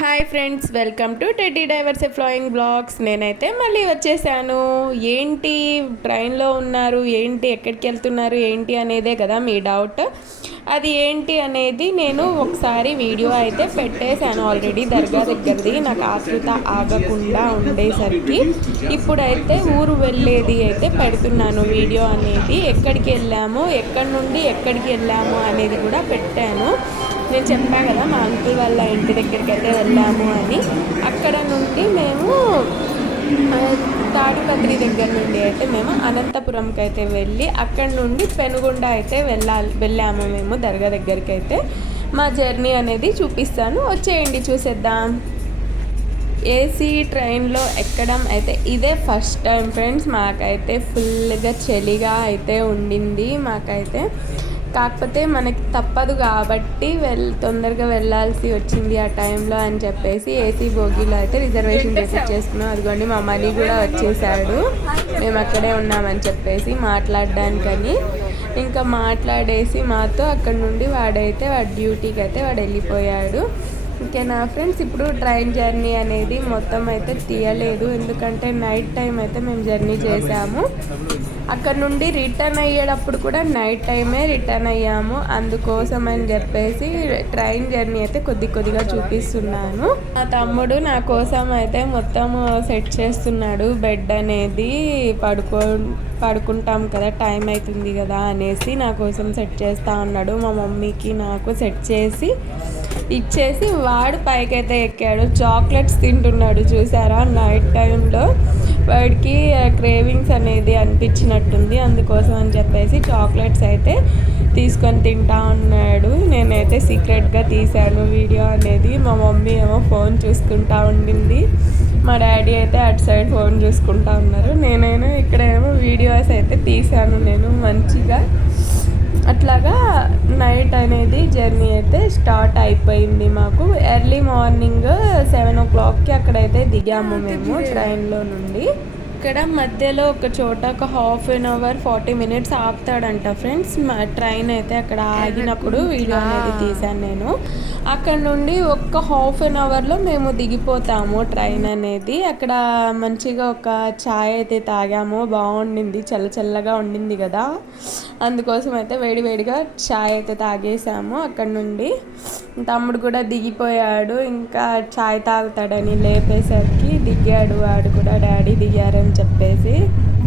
Hi friends, welcome to Teddy Divers Flying Blogs. నేనైతే మళ్ళీ వచ్చేసాను. ఏంటి ట్రైన్లో ఉన్నారు, ఏంటి ఎక్కడికి వెళ్తున్నారు ఏంటి అనేదే కదా మీ డౌట్. అది ఏంటి అనేది నేను ఒకసారి వీడియో అయితే పెట్టేశాను ఆల్రెడీ, దర్గా దగ్గరది. నాకు ఆతృత ఆగకుండా ఉండేసరికి ఇప్పుడైతే ఊరు వెళ్ళేది అయితే పెడుతున్నాను వీడియో అనేది. ఎక్కడికి వెళ్ళాము, ఎక్కడి నుండి ఎక్కడికి వెళ్ళాము అనేది కూడా పెట్టాను. నేను చెప్పాను కదా మా అంకుల్ వాళ్ళ ఇంటి దగ్గరికి అయితే వెళ్ళాము అని. అక్కడ నుండి మేము తాడిపత్రి దగ్గర నుండి అయితే మేము అనంతపురంకి అయితే వెళ్ళి అక్కడ నుండి పెనుగొండ అయితే వెళ్ళాము మేము దర్గా దగ్గరికి అయితే. మా జర్నీ అనేది చూపిస్తాను, వచ్చేయండి చూసేద్దాం. ఏసీ ట్రైన్లో ఎక్కడం అయితే ఇదే ఫస్ట్ టైం ఫ్రెండ్స్. మాకైతే ఫుల్గా చలిగా అయితే ఉండింది మాకైతే. కాకపోతే మనకి తప్పదు కాబట్టి తొందరగా వెళ్ళాల్సి వచ్చింది ఆ టైంలో అని చెప్పేసి ఏసీ బోగీలో అయితే రిజర్వేషన్ చేసుకున్నాం. అదిగోండి మా మనీ కూడా వచ్చేసాడు, మేము అక్కడే ఉన్నామని చెప్పేసి మాట్లాడడానికని. ఇంకా మాట్లాడేసి మాతో అక్కడ నుండి వాడి డ్యూటీకి అయితే వాడు వెళ్ళిపోయాడు. ఓకేనా ఫ్రెండ్స్, ఇప్పుడు ట్రైన్ జర్నీ అనేది మొత్తం అయితే తీయలేదు, ఎందుకంటే నైట్ టైం అయితే మేము జర్నీ చేసాము. అక్కడ నుండి రిటర్న్ అయ్యేటప్పుడు కూడా నైట్ టైమే రిటర్న్ అయ్యాము. అందుకోసం అని చెప్పేసి ట్రైన్ జర్నీ అయితే కొద్దిగా చూపిస్తున్నాను. నా తమ్ముడు నా కోసం అయితే మొత్తం సెట్ చేస్తున్నాడు. బెడ్ అనేది పడుకుంటాం కదా, టైం అవుతుంది కదా అనేసి నా కోసం సెట్ చేస్తూ ఉన్నాడు. మా మమ్మీకి నాకు సెట్ చేసి ఇచ్చేసి వాడు పైకైతే ఎక్కాడు. చాక్లెట్స్ తింటున్నాడు చూసారా నైట్ టైంలో. వాడికి క్రేవింగ్స్ అనేది అనిపించినట్టుంది, అందుకోసం అని చెప్పేసి చాక్లెట్స్ అయితే తీసుకొని తింటా ఉన్నాడు. నేనైతే సీక్రెట్గా తీశాను వీడియో అనేది. మా మమ్మీ ఏమో ఫోన్ చూసుకుంటా ఉండింది, మా డాడీ అయితే అటు సైడ్ ఫోన్ చూసుకుంటా ఉన్నారు. నేనైనా ఇక్కడేమో వీడియోస్ అయితే తీశాను నేను మంచిగా. అట్లాగా నైట్ అనేది జర్నీ అయితే స్టార్ట్ అయిపోయింది మాకు. ఎర్లీ మార్నింగ్ 7 o'clockకి అక్కడైతే దిగాము మేము ట్రైన్లో నుండి. ఇక్కడ మధ్యలో ఒక చోట ఒక 1/2 hour 40 minutes ఆపుతాడంట ఫ్రెండ్స్. మా ట్రైన్ అయితే అక్కడ ఆగినప్పుడు వీడియో అనేది తీశాను నేను. అక్కడ నుండి ఒక 1/2 hourలో మేము దిగిపోతాము ట్రైన్ అనేది. అక్కడ మంచిగా ఒక ఛాయ్ అయితే తాగాము, బాగుండింది, చల్లగా ఉండింది కదా, అందుకోసం అయితే వేడిగా ఛాయ్ అయితే తాగేసాము. అక్కడ నుండి తమ్ముడు కూడా దిగిపోయాడు, ఇంకా ఛాయ్ తాగుతాడని లేపేసరికి దిగాడు వాడు కూడా. డాడీ దిగారని చెప్పేసి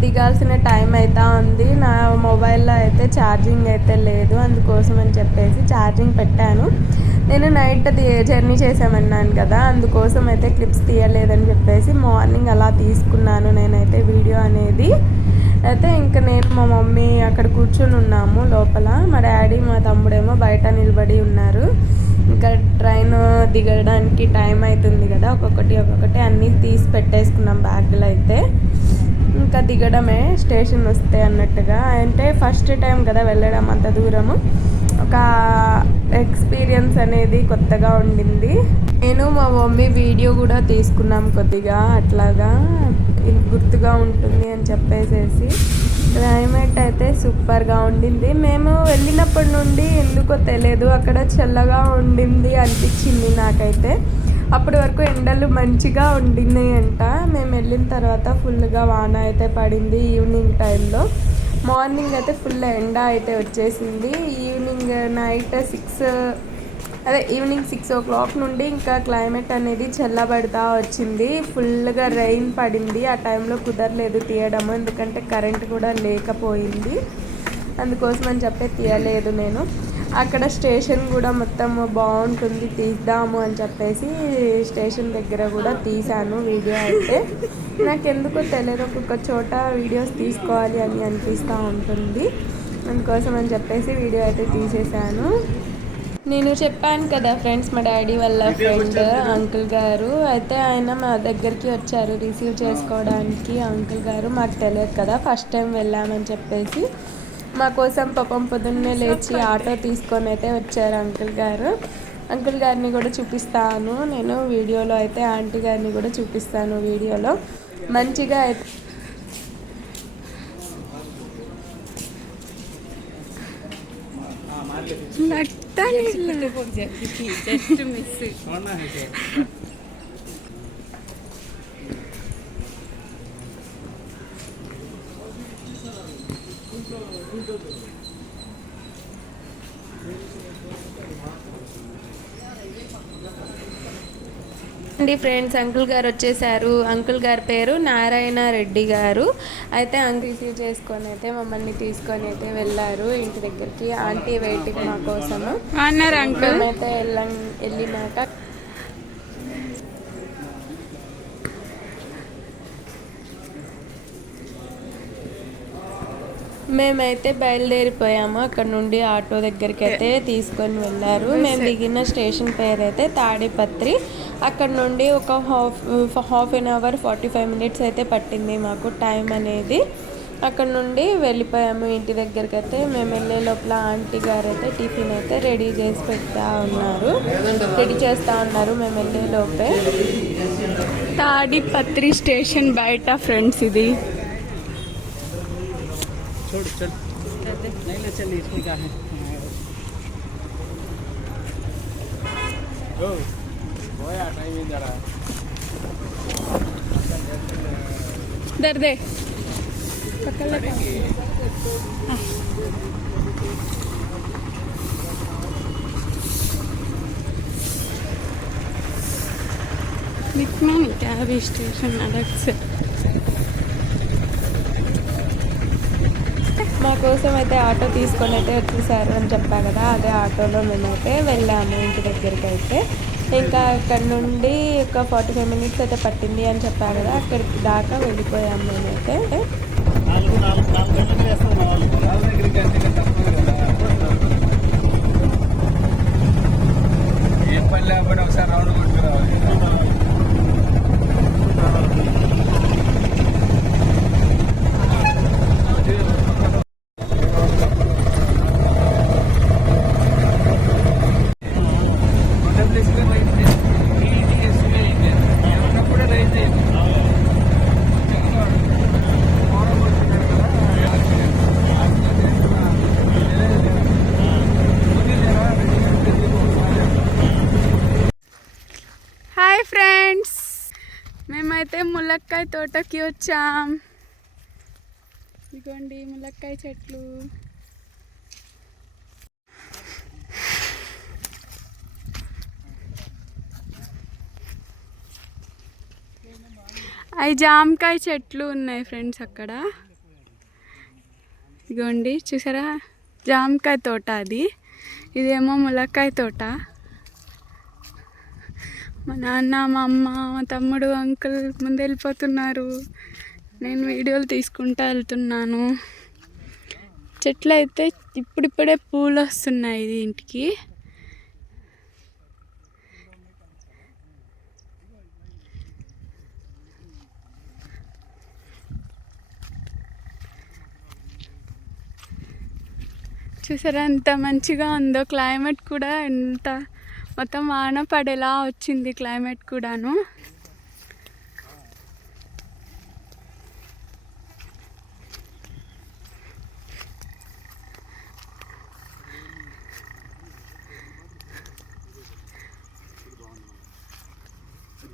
దిగాల్సిన టైం అయితే ఉంది. నా మొబైల్లో అయితే ఛార్జింగ్ అయితే లేదు, అందుకోసం అని చెప్పేసి ఛార్జింగ్ పెట్టాను. నేను నైట్ జర్నీ చేసామన్నాను కదా, అందుకోసం అయితే క్లిప్స్ తీయలేదని చెప్పేసి మార్నింగ్ అలా తీసుకున్నాను నేనైతే వీడియో అనేది. అయితే ఇంకా నేను మా మమ్మీ అక్కడ కూర్చొని ఉన్నాము లోపల, మా డాడీ మా తమ్ముడేమో బయట నిలబడి ఉన్నారు. ఇంకా ట్రైన్ దిగడానికి టైం అవుతుంది కదా, ఒక్కొక్కటి అన్నీ తీసి పెట్టేసుకున్నాం బ్యాగులు అయితే. ఇంకా దిగడమే స్టేషన్ వస్తే అన్నట్టుగా. అంటే ఫస్ట్ టైం కదా వెళ్ళడం అంత దూరము, ఒక ఎక్స్పీరియన్స్ అనేది కొత్తగా ఉండింది. నేను మా మమ్మీ వీడియో కూడా తీసుకున్నాం కొద్దిగా, అట్లాగా గుర్తుగా ఉంటుంది అని చెప్పేసేసి. క్లైమేట్ అయితే సూపర్గా ఉండింది. మేము వెళ్ళినప్పటి నుండి ఎందుకో తెలియదు అక్కడ చల్లగా ఉండింది అనిపించింది నాకైతే. అప్పటి వరకు ఎండలు మంచిగా ఉండినాయి అంట. మేము వెళ్ళిన తర్వాత ఫుల్గా వాన అయితే పడింది ఈవినింగ్ టైంలో. మార్నింగ్ అయితే ఫుల్ ఎండ అయితే వచ్చేసింది. ఈవినింగ్ 6 o'clock నుండి ఇంకా క్లైమేట్ అనేది చల్లబడతా వచ్చింది. ఫుల్గా రెయిన్ పడింది. ఆ టైంలో కుదరలేదు తీయడము, ఎందుకంటే కరెంట్ కూడా లేకపోయింది, అందుకోసం అని చెప్పి తీయలేదు నేను. అక్కడ స్టేషన్ కూడా మొత్తం బాగుంటుంది, తీద్దాము అని చెప్పేసి స్టేషన్ దగ్గర కూడా తీశాను వీడియో అయితే. నాకెందుకో తెలియదు ఒక్కొక్క చోట వీడియోస్ తీసుకోవాలి అని అనిపిస్తూ ఉంటుంది, అందుకోసం అని చెప్పేసి వీడియో అయితే తీసేశాను. నేను చెప్పాను కదా ఫ్రెండ్స్, మా డాడీ వాళ్ళ ఫ్రెండ్ అంకుల్ గారు అయితే ఆయన మా దగ్గరికి వచ్చారు రిసీవ్ చేసుకోవడానికి. అంకుల్ గారు మాకు తెలియదు కదా, ఫస్ట్ టైం వెళ్ళామని చెప్పేసి మా కోసం పాపం పొద్దున్నే లేచి ఆటో తీసుకొని అయితే వచ్చారు అంకుల్ గారు. అంకుల్ గారిని కూడా చూపిస్తాను నేను వీడియోలో అయితే, ఆంటీ గారిని కూడా చూపిస్తాను వీడియోలో. మంచిగా అయితే జస్ట్ మిస్. అండి ఫ్రెండ్స్, అంకుల్ గారు వచ్చేసారు. అంకుల్ గారి పేరు నారాయణ రెడ్డి గారు. అయితే అంకుల్ రిసీవ్ చేసుకొని అయితే మమ్మల్ని తీసుకొని అయితే వెళ్ళారు ఇంటి దగ్గరికి. ఆంటీ వెయిటింగ్ మా కోసము అన్నారు. అంకుల్ అయితే వెళ్ళినాక మేమైతే బయలుదేరిపోయాము. అక్కడ నుండి ఆటో దగ్గరికి అయితే తీసుకొని వెళ్ళారు. మేము దిగిన స్టేషన్ పేరు అయితే తాడిపత్రి. అక్కడ నుండి ఒక హాఫ్ అన్ అవర్ 45 మినిట్స్ అయితే పట్టింది మాకు టైం అనేది. అక్కడ నుండి వెళ్ళిపోయాము ఇంటి దగ్గరికి అయితే. మేము వెళ్ళే లోపల ఆంటీ గారు అయితే టిఫిన్ అయితే రెడీ చేసి రెడీ చేస్తూ ఉన్నారు మేము వెళ్ళే లోపే. తాడిపత్రి స్టేషన్ బయట ఫ్రెండ్స్ ఇది. छोड़ चल नहीं ले चल इसमें क्या है ओ गोया टाइम ही जा रहा है दर्द है पकड़ ले निकलना क्या अभी स्टेशन अलग से. మా కోసం అయితే ఆటో తీసుకొని అయితే వచ్చేసారు అని చెప్పా కదా, అదే ఆటోలో మేమైతే వెళ్ళాము ఇంటి దగ్గరికి అయితే. ఇంకా అక్కడ నుండి ఒక 45 మినిట్స్ అయితే పట్టింది అని చెప్పా కదా, అక్కడికి దాకా వెళ్ళిపోయాము మేమైతే. హాయ్ ఫ్రెండ్స్, మేమైతే ములక్కాయ తోటకి వచ్చాం. ఇదిగోండి ములక్కాయ చెట్లు. అవి జామకాయ చెట్లు ఉన్నాయి ఫ్రెండ్స్ అక్కడ. ఇదిగోండి చూసారా, జామకాయ తోట అది. ఇదేమో ములక్కాయ తోట. మా నాన్న, మా అమ్మ, మా తమ్ముడు, అంకుల్ ముందు వెళ్ళిపోతున్నారు. నేను వీడియోలు తీసుకుంటూ వెళ్తున్నాను. చెట్లు అయితే ఇప్పుడిప్పుడే పూలు వస్తున్నాయి ఇంటికి. చూసారా ఎంత మంచిగా ఉందో. క్లైమేట్ కూడా ఎంత మొత్తం వాన పడేలా వచ్చింది క్లైమేట్ కూడాను.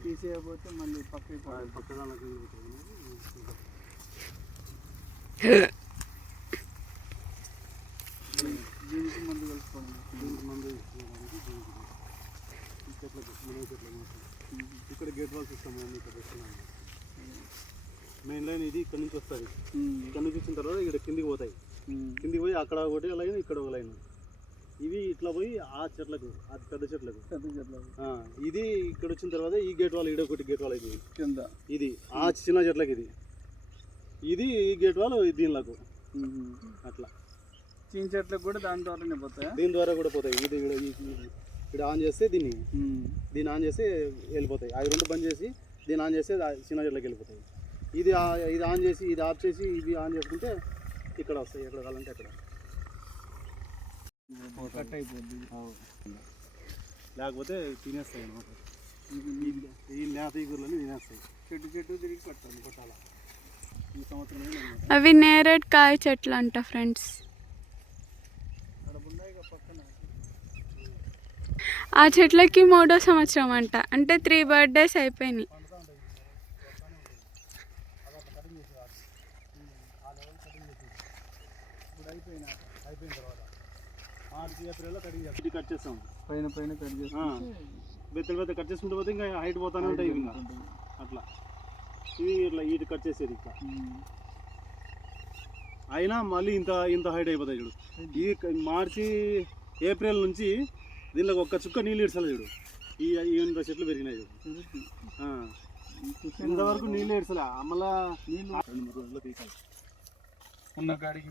తీసేయబోతే మళ్ళీ పక్కన దీనికి మందు కలుపుకోండి. దీనికి మందు ఇక్కడ గేట్ వాల్స్ ఇస్తాము. ఇక్కడ వస్తున్నాను మెయిన్ లైన్ ఇది. ఇక్కడ నుంచి వస్తుంది. ఇక్కడ నుంచి వచ్చిన తర్వాత ఇక్కడ కిందికి పోతాయి. కిందికి పోయి అక్కడ ఒకటి లైన్, ఇక్కడ ఒక లైన్. ఇవి ఇట్లా పోయి ఆ చెట్లకు, అది పెద్ద చెట్లకు. ఇది ఇక్కడ వచ్చిన తర్వాత ఈ గేట్ వాల్, ఇక్కడ ఒకటి గేట్ వాల్ ఇది కింద. ఇది ఆ చిన్న చెట్లకి ఇది. ఇది ఈ గేట్ వాల్ దీనిలకు అట్లా. చిన్న చెట్లకు కూడా దాని ద్వారానే పోతాయి. దీని ద్వారా కూడా పోతాయి. ఇది ఇక్కడ ఆన్ చేస్తే దీన్ని ఆన్ చేస్తే వెళ్ళిపోతాయి. అవి రెండు బంద్ చేసి దీన్ని ఆన్ చేస్తే చిన్న చెట్లకి వెళ్ళిపోతాయి. ఇది ఆన్ చేసి ఇది ఆఫ్ చేసి ఇది ఆన్ చేసుకుంటే ఇక్కడ వస్తాయి. ఎక్కడ కావాలంటే అక్కడ. కట్ అయిపోద్ది లేకపోతే తినేస్తాయి అన్నమాట. ఈ నేత ఈగుర్లని తినేస్తాయి. చెట్టు తిరిగి కొట్టాలి. ఈ సంవత్సరం అవి నేరేడు కాయ చెట్లు అంట ఫ్రెండ్స్. ఆ చెట్లకి 3వ సంవత్సరం అంట, అంటే 3 బర్త్డేస్ అయిపోయినాయి. అయిపోయిన తర్వాత మార్చి ఏప్రిల్లో కటింగ్ చేస్తాం. కట్ చేస్తాం పైన కట్ చేస్తాం. బెత్తలు కట్ చేసుకుంటూ పోతే ఇంకా హైట్ పోతానే ఉంటాయి ఇంకా అట్లా. ఇవి ఇట్లా ఇటు కట్ చేసేది ఇట్లా అయినా మళ్ళీ ఇంత హైట్ అయిపోతాయి చూడు. ఈ మార్చి ఏప్రిల్ నుంచి దీనిలో ఒక్క చుక్క నీళ్ళు ఇడ్చాలి చూడు. ఇంత చెట్లు పెరిగినాయి చూడు. ఇంతవరకు నీళ్ళు ఇడ్చలే, మళ్ళా నీళ్ళు 2-3 రోజుల్లో పీకాలి. ఉన్న కాడికి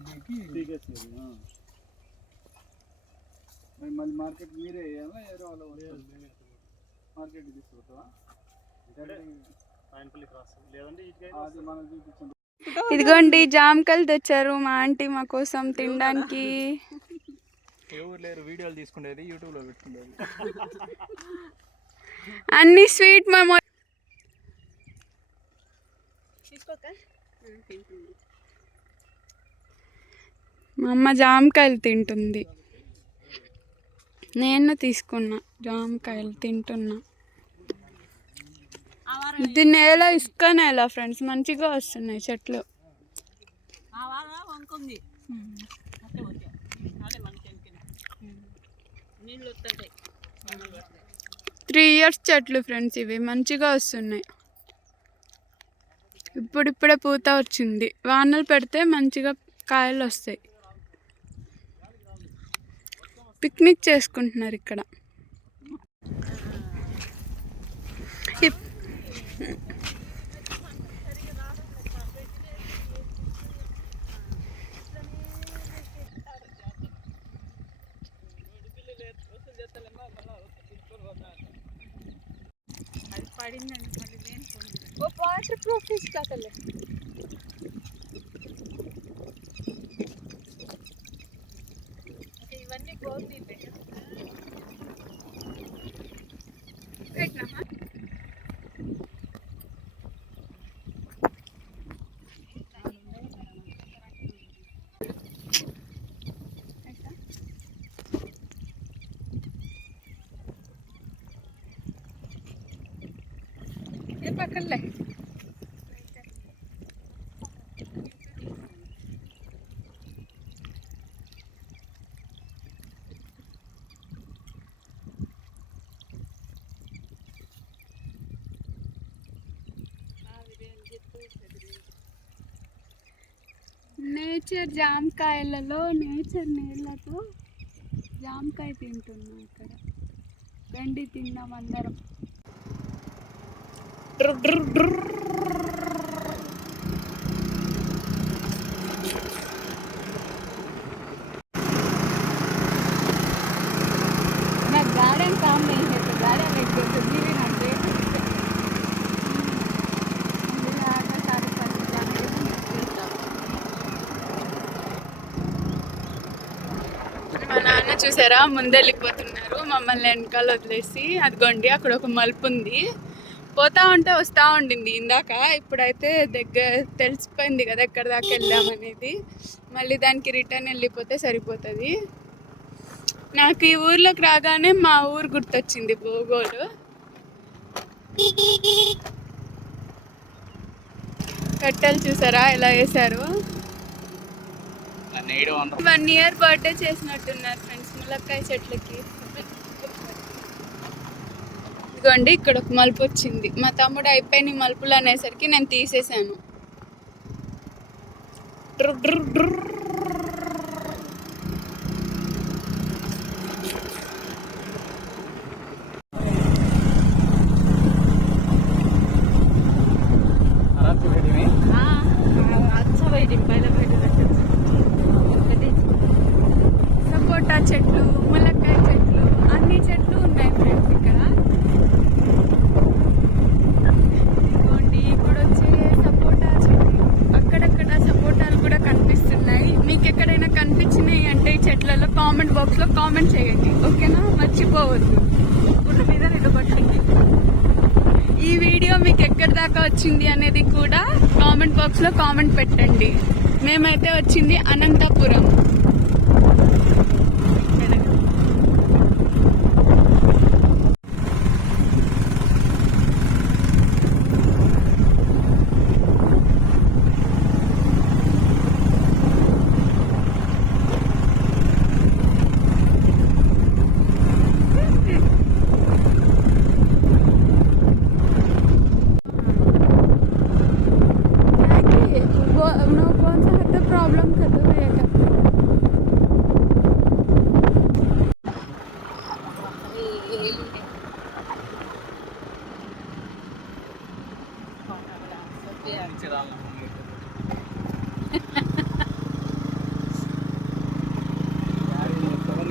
పీకేసేది. మళ్ళీ మార్కెట్ మీరే వేయాలా, వేరే వాళ్ళు మార్కెట్కి తీసుకుంటావా? ఇదిగోండి జామకాయలు తెచ్చారు మా ఆంటీ మా కోసం తినడానికి. ఎవరు లేరు వీడియోలు తీసుకునేది, యూట్యూబ్లో పెట్టుకునేది. అన్ని స్వీట్ మెమొరీ. మా అమ్మ జామకాయలు తింటుంది, నేను తీసుకున్నా జామకాయలు తింటున్నా. ఇది నేల, ఇసుక నేల ఫ్రెండ్స్, మంచిగా వస్తున్నాయి చెట్లు. 3 years చెట్లు ఫ్రెండ్స్, ఇవి మంచిగా వస్తున్నాయి. ఇప్పుడిప్పుడే పూత వచ్చింది, వానలు పెడితే మంచిగా కాయలు వస్తాయి. పిక్నిక్ చేసుకుంటున్నారు ఇక్కడ. వాటర్ ప్రూఫ్ ఇస్తాలే. ఇవన్నీ గోధుమ పక్కలే. నేచర్ జామకాయలలో, నేచర్ నీళ్ళతో జామకాయ తింటున్నాం ఇక్కడ. రండి తిందాం అందరం. गार्डन काम नहीं है तो गार्डन एक दो सब्जी भी नाटे మా నాన్న చూసారా ముందెళ్ళిపోతున్నారు, మమ్మల్ని వెనకాల వదిలేసి. అదిగోండి అక్కడ ఒక మలుపు ఉంది, పోతా ఉంటే వస్తూ ఉండింది ఇందాక. ఇప్పుడైతే తెలిసిపోయింది కదా ఎక్కడి దాకా వెళ్ళామనేది. మళ్ళీ దానికి రిటర్న్ వెళ్ళిపోతే సరిపోతుంది. నాకు ఈ ఊర్లోకి రాగానే మా ఊరు గుర్తొచ్చింది, బోగోలు. కట్టెలు చూసారా ఎలా వేశారు. 1 year బర్త్డే చేసినట్టున్నారు ఫ్రెండ్స్ ములక్కాయ చెట్లకి. ఇదిగోండి ఇక్కడ ఒక మలుపు వచ్చింది. మా తమ్ముడు అయిపోయిన మలుపులు అనేసరికి నేను తీసేసాను. సపోటా చెట్లు, ములక్కాయ చెట్లు, అన్ని చెట్లు ఉన్నాయి ఫ్రెండ్స్ ఇక్కడ. ఇప్పుడు వచ్చే సపోటా చెట్లు, అక్కడక్కడ సపోటాలు కూడా కనిపిస్తున్నాయి. మీకు ఎక్కడైనా కనిపించినాయి అంటే ఈ చెట్లలో కామెంట్ బాక్స్లో కామెంట్ చేయండి, ఓకేనా? మర్చిపోవద్దు. మీద నిలబట్టండి. ఈ వీడియో మీకు ఎక్కడి దాకా వచ్చింది అనేది కూడా కామెంట్ బాక్స్లో కామెంట్ పెట్టండి. మేమైతే వచ్చింది అనంతపురం.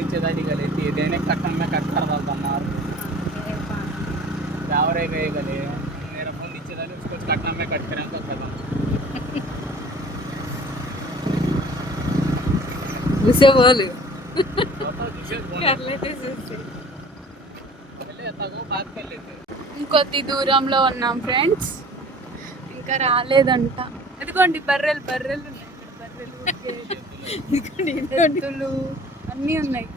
नीचे दादी गले थी देने कट्टन में कट कर डालता मार जावरे गए गले मेरा फोन नीचे डाले उसको कट्टन में कट करें तो खत्म उसे बोल कर लेते बात कर लेते ఇంకొద్ది దూరంలో ఉన్నాం ఫ్రెండ్స్, ఇంకా రాలేదంట. ఇదిగోండి బర్రెలు బర్రెలు ఉన్నాయి ఇక్కడ, బర్రెలు ఎద్దులు అన్నీ ఉన్నాయి.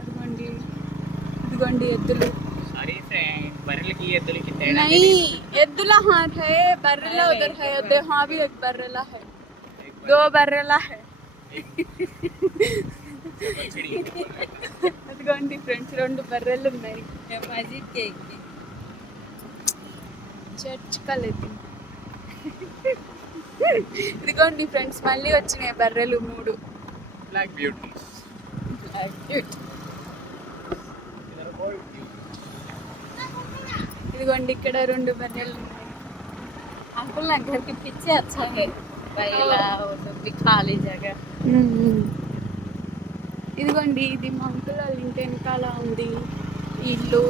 అదిగోండి ఇదిగోండి ఎద్దులు. नहीं ఎద్దుల हार है, बर्रेला उधर है, वहाँ भी एक बर्रेला है, 2 बर्रेला है. అదిగోండి ఫ్రెండ్స్ 2 బర్రెలు ఉన్నాయి. చర్చ్ కలేదు. ఇదిగోండి ఫ్రెండ్స్ మళ్ళీ వచ్చినాయి బర్రెలు 3. ब्लैक ब्यूटी ఇదిగోండి ఇక్కడ 2 బర్రెలు ఉన్నాయి. अंकुल ना घर के पीछे अच्छा है पहला वो सब भी खाली जगह. ఇదిగోండి ఇది మా అంకుల్ వాళ్ళ ఇంటి వెనకాల ఉంది ఇల్లు.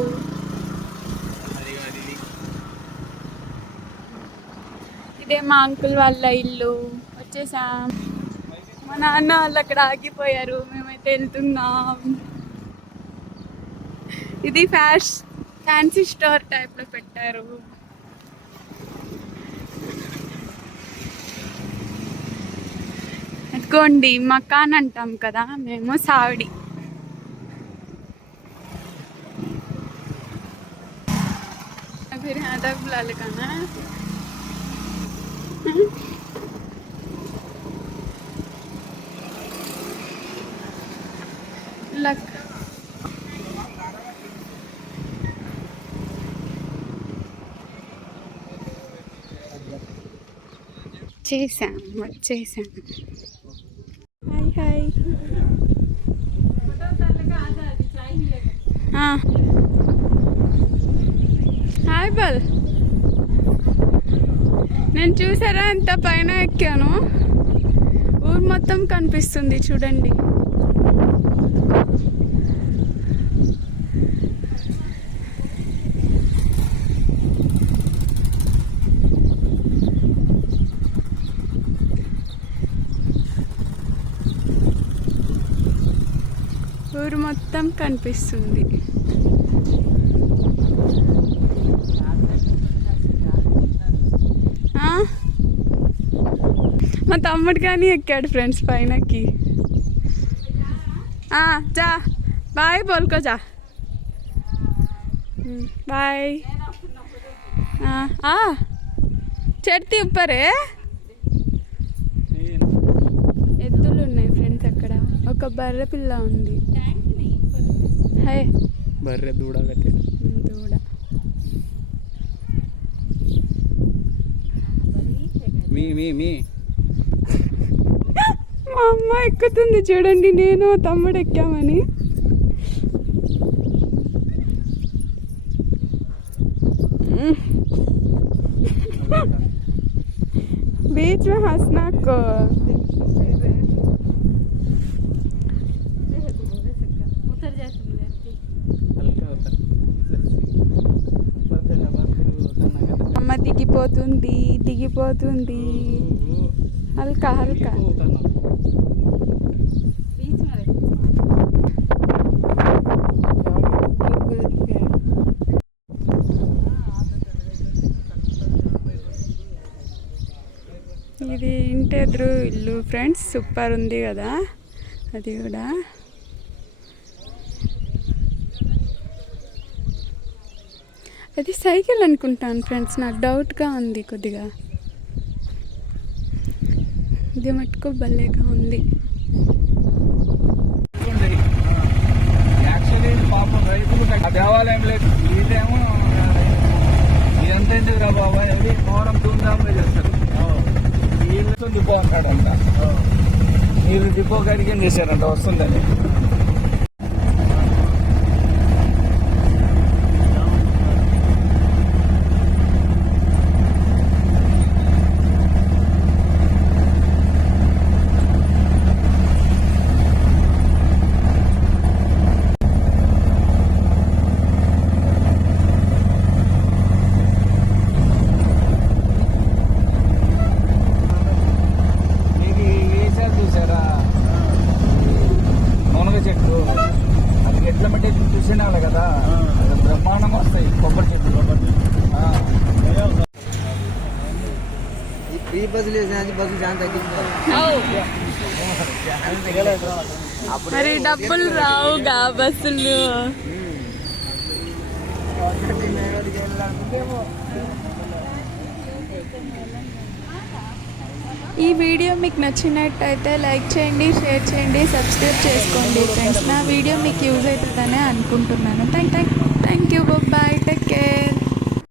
ఇదే మా అంకుల్ వాళ్ళ ఇల్లు. వచ్చేసాం. మా నాన్న వాళ్ళు అక్కడ ఆగిపోయారు, మేమైతే వెళ్తున్నాం. ఇది ఫ్యాన్సీ స్టోర్ టైప్లో పెట్టారు. అదిగోండి మకాన్ అంటాం కదా మేము, సావిడి. फिर यहाँ तक बुला लगाना लग వచ్చేసాం. హాయ్ హాయ్ బల్. నేను చూసారా ఎంత పైన ఎక్కాను, ఊరు మొత్తం కనిపిస్తుంది చూడండి. ఊరు మొత్తం కనిపిస్తుంది. మా తమ్ముడు కానీ ఎక్కాడు ఫ్రెండ్స్ పైనకి. जा बाय बोल को जा बाय. చడితే ఉప్పరే ఎద్దులు ఉన్నాయి ఫ్రెండ్స్. అక్కడ ఒక బర్రె పిల్ల ఉంది. హై बर्रे दूड़ा गते దూడ. మీ మా అమ్మ ఎక్కుతుంది చూడండి, నేను తమ్ముడు ఎక్కామని. बीच में हंसना को उतर जाए तुम అమ్మ దిగిపోతుంది దిగిపోతుంది, హల్కా హల్కా. बीच में रहे. ఇది ఇంటి ఎదురు ఇల్లు ఫ్రెండ్స్, సూపర్ ఉంది కదా అది కూడా. అది సైకిల్ అనుకుంటాను ఫ్రెండ్స్, నాకు డౌట్గా ఉంది కొద్దిగా. ఇది మట్టుకు భలేగా ఉంది. యాక్చువల్లీ పాపం రైతులు దేవాలయం లేదు, ఇదేమో ఇదంతా ఎందుకురా బాబాయ్ అవి మోరం ధూమ్ధామ్గా చేస్తారు. నీళ్ళు డిపో అంటాడంట, నీళ్ళు డిపో కాడికి ఏం చేశారంట వస్తుందని. బస్సులు వేసినా బస్సులు చాలా తగ్గించారు. మరి డబ్బులు రావుగా బస్సులు. ఈ వీడియో మీకు నచ్చినట్టయితే లైక్ చేయండి, షేర్ చేయండి, సబ్స్క్రైబ్ చేసుకోండి ఫ్రెండ్స్. నా వీడియో మీకు యూజ్ అవుతుందనే అనుకుంటున్నాను. Thank you. Bye, take care.